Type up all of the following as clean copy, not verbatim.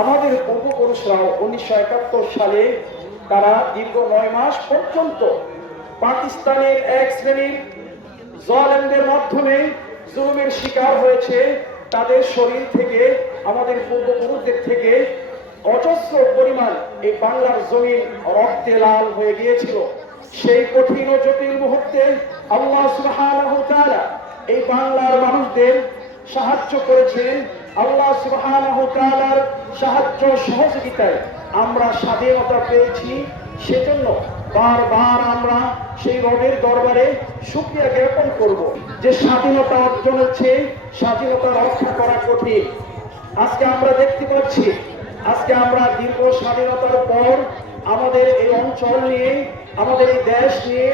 আমাদের পূর্বপুরুষরাও 1971 সালে তারা দীর্ঘ 9 মাস পর্যন্ত পাকিস্তানের এক শ্রেণীর জালেমদের মাধ্যমে জুলুমের শিকার হয়েছে। তাদের শরীর থেকে, আমাদের পূর্বপুরুষদের থেকে অজস্র পরিমাণ এই বাংলার জমিন রক্তে লাল হয়ে গিয়েছিল। সেই কঠিন ও জটিল মুহূর্তে আল্লাহ সুবহানাহু ওয়া তাআলা এই বাংলার মানুষদের সাহায্য করেছেন। আল্লাহ সুবহানাহু ওয়া তাআলার সাহায্য সহযোগিতায় আমরা স্বাধীনতা পেয়েছি। সেজন্য বারবার আমরা সেই রবের দরবারে শুকরিয়া জ্ঞাপন করব যে স্বাধীনতা অর্জনের চেয়ে স্বাধীনতা রক্ষা করা কঠিন। আজকে আমরা দেখতে পাচ্ছি, আজকে আমরা দীর্ঘ স্বাধীনতার পর আমাদের এই অঞ্চল নিয়ে, আমাদের এই দেশ নিয়ে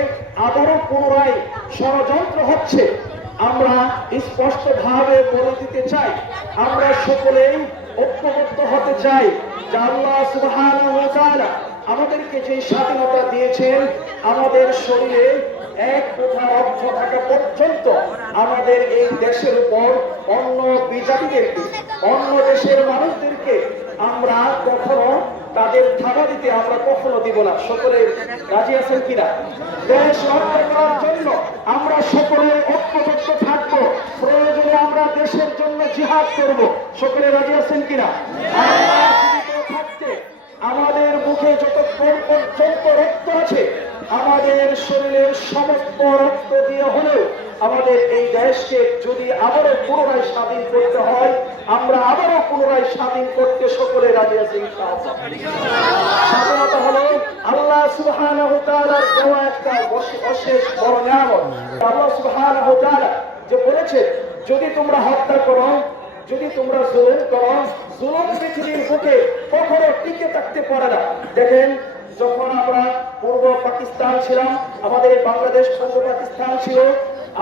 আবারও পুনরায় ষড়যন্ত্র হচ্ছে। আমরা স্পষ্টভাবে বলে দিতে চাই, আমরা সকলেই ঐক্যবদ্ধ হতে চাই যে আল্লাহ সুবহানাহু ওয়া তাআলা আমাদেরকে যে স্বাধীনতা দিয়েছেন, আমাদের শরীরে এক ফোঁটা রক্ত থাকা পর্যন্ত আমাদের এই দেশের উপর অন্য বিজাতিদেরকে, অন্য দেশের মানুষদেরকে আমরা কখনো তাদের থাবা দিতে আমরা কখনো দিব না। সকলে রাজি আছেন কিনা? দেশ রক্ষা করার জন্য আমরা সকলে ঐক্যবদ্ধ থাকবো। প্রয়োজনে আমরা দেশের জন্য জিহাদ করব। সকলে রাজি আছেন কিনা? থাকতে আমাদের মুখে যতক্ষণ পর্যন্ত রক্ত আছে, আমাদের শরীরের সমস্ত রক্ত দিয়ে হলেও আমাদের এই দেশকে যদি আবারও পুনরায় স্বাধীন করতে হয়, আমরা আবারও পুনরায় স্বাধীন করতে সকলে রাজি আছি ইনশাআল্লাহ। স্বাধীনতা হলো আল্লাহ সুবহানাহু ওয়া তাআলার দেওয়া একটা অশেষ বড় নিয়ামত। আল্লাহ সুবহানাহু ওয়া তাআলা যে বলেছে, যদি তোমরা হত্যা করো, যদি তোমরা জুলুম করো, জুলুম পৃথিবীর বুকে কখনো টিকে থাকতে পারে না। দেখেন, যখন আমরা পূর্ব পাকিস্তান ছিলাম, আমাদের বাংলাদেশ পূর্ব পাকিস্তান ছিল,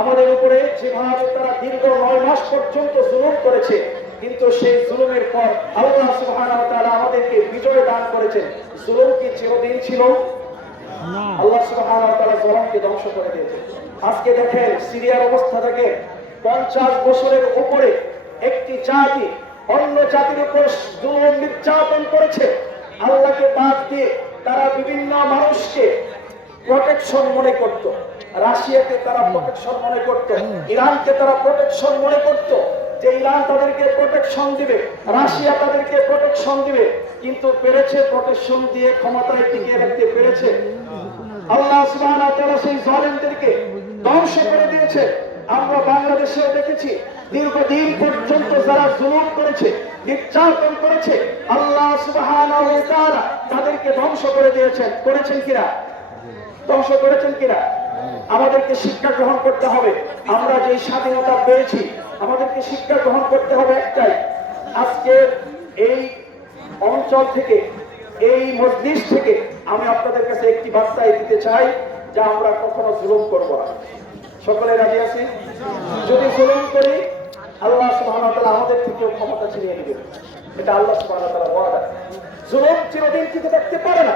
আমাদের উপরে যেভাবে তারা দীর্ঘ 9 মাস পর্যন্ত জুলুম করেছে, কিন্তু সেই জুলুমের পর আল্লাহ সুবহানাহু ওয়া তাআলা আমাদেরকে বিজয় দান করেছেন। জুলুম কি চিরদিন ছিল? আল্লাহ সুবহানাহু ওয়া তাআলা জুলুমকে ধ্বংস করে দিয়েছেন। আজকে দেখেন, সিরিয়ার অবস্থা থেকে 50 বছরের উপরে একটি জাতি অন্য জাতির উপর জুলুম নির্যাতন করেছে। আল্লাহকে বাদ দিয়ে তারা বিভিন্ন মানুষকে প্রোটেকশন মনে করত। রাশিয়াকে তারা প্রোটেকশন মনে করত, ইরানকে তারা প্রোটেকশন মনে করত যে ইরান তাদেরকে প্রোটেকশন দিবে, রাশিয়া তাদেরকে প্রোটেকশন দিবে। কিন্তু পেরেছে? প্রোটেকশন দিয়ে ক্ষমতায় টিকিয়ে রাখতে পেরেছে? আল্লাহ সুবহানাহু ওয়া তাআলা সেই জালেমদেরকে ধ্বংস করে দিয়েছে। আমরা বাংলাদেশেও দেখেছি, দীর্ঘদিন পর্যন্ত যারা জুলুম করেছে, নির্যাতন করেছে, আল্লাহ সুবহানাহু ওয়া তাআলা তাদেরকে ধ্বংস করে দিয়েছেন। করেছেন কিনা? ধ্বংস করেছেন কিনা? আমাদেরকে শিক্ষা গ্রহণ করতে হবে। আমরা যে স্বাধীনতা পেয়েছি, আমাদেরকে শিক্ষা গ্রহণ করতে হবে একটাই। আজকে এই অঞ্চল থেকে, এই মজলিস থেকে আমি আপনাদের কাছে একটি বার্তা দিতে চাই যে আমরা কখনো জুলুম করব না। সকলে রাজি আছি? যদি জুলুম করি, আল্লাহ সুবহানাহু ওয়া তাআলা আমাদের থেকেও ক্ষমতা ছিনিয়ে নেবেন। এটা আল্লাহ সুবহানাহু ওয়া তাআলার ওয়াদা। জুলুম চিরদিন টিকে থাকতে পারে না।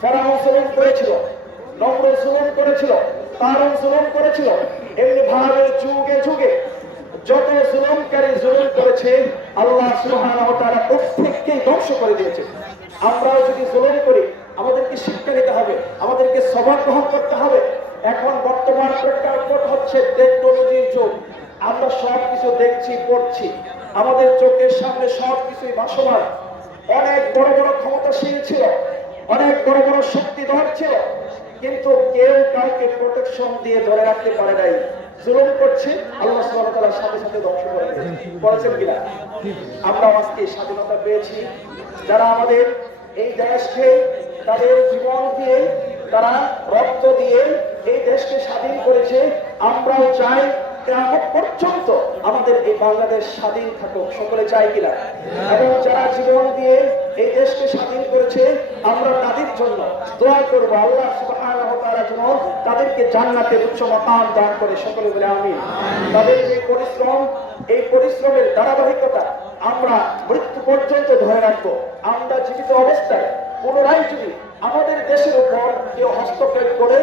ফেরাউন জুলুম করেছিল, নমরুদ জুলুম করেছিল, কারূন জুলুম করেছিল। এমনি ভাবে যুগে যুগে যত জুলুমকারী জুলুম করেছে, আল্লাহ সুবহানাহু ওয়া তাআলা প্রত্যেককেই ধ্বংস করে দিয়েছে। আমরাও যদি জুলুম করি, আমাদেরকে শিক্ষা নিতে হবে, আমাদেরকে সবক গ্রহণ করতে হবে। এখন বর্তমান প্রেক্ষাপট হচ্ছে টেকনোলজির যুগ। আমরা সব কিছু দেখছি, পড়ছি, আমাদের চোখের সামনে সব কিছুই ভাসমান। অনেক বড় বড় ক্ষমতাশীল ছিল, অনেক বড় বড় শক্তিধর ছিল, কিন্তু কেউ কাউকে প্রোটেকশন দিয়ে ধরে রাখতে পারে নাই। জুলুম করছে, আল্লাহ সুবহানাহু ওয়া তাআলা সাথে সাথে ধ্বংস করে করেছেন কিনা? আমরা আজকে স্বাধীনতা পেয়েছি। যারা আমাদের এই দেশকে তাদের জীবন দিয়ে, তারা রক্ত দিয়ে এই দেশকে স্বাধীন করেছে, আমরাও চাই কিয়ামত পর্যন্ত আমাদের এই বাংলাদেশ স্বাধীন থাকুক। সকলে চাই কিনা? এবং যারা জীবন দিয়ে এই দেশকে স্বাধীন করেছে, আমরা তাদের জন্য দোয়া করব, আল্লাহ সুবহানাহু ওয়া তাআলা যেন তাদেরকে জান্নাতের উচ্চ মাকাম দান করে। সকলে বলে আমিন। তাদের যে পরিশ্রম, এই পরিশ্রমের ধারাবাহিকতা আমরা মৃত্যু পর্যন্ত ধরে রাখবো। আমরা জীবিত অবস্থায় পুনরায় যদি আমাদের দেশের উপর কেউ হস্তক্ষেপ করে,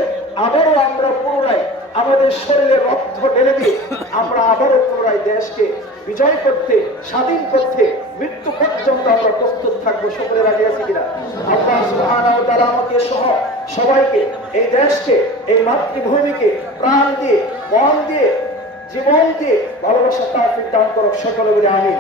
আবারও আমরা পুনরায় আমাদের শরীরে রক্ত ঢেলে দিয়ে আমরা আবারও পুনরায় দেশকে বিজয় করতে, স্বাধীন করতে মৃত্যু পর্যন্ত আমরা প্রস্তুত থাকবো। সকলে রাজি আছি কিনা? আল্লাহ সুবহানাহু ওয়া তাআলা আমাকে সহ সবাইকে, এই দেশকে, এই মাতৃভূমিকে প্রাণ দিয়ে, মন দিয়ে, জীবন দিয়ে ভালোবাসা তৌফিক দান করুক। সকলে বলে আমিন।